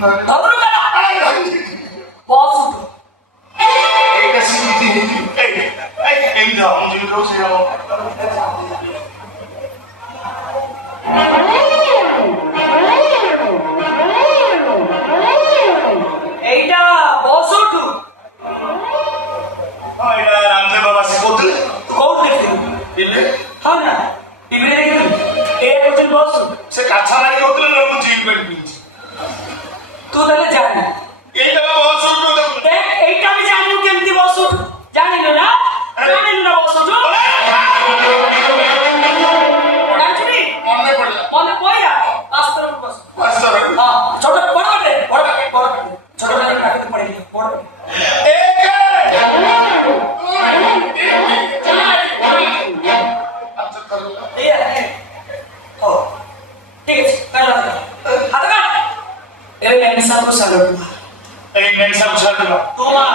ধরো বস এইটা সিদ্ধি এই দাও আমি যদি রোজ যাবো এইটা বস উঠু এটা রামদেব বাবা সে বলতে কোন দেখি দিলে হ্যাঁ না টিভি দেখি এই করছেন বস সে কাছা লাগি হতো না আমি জিম করে দিয়েছি তুই তাহলে জানি এইটা বস উঠো দেখ এইটা আমি জানি কেমতি বস উঠু জানি না জানি না বস উঠু জানি মনে পড়লো মনে পড়া আস্তে বস মাস্টার হ্যাঁ ছোট বড় বড় ছোট রাখতে পড়ে বড় আচ্ছা চলো ঠিক আছে কাট হাত কাট এই লেন্স আপको सालो এই মেনসাম ছাড়লো তোমার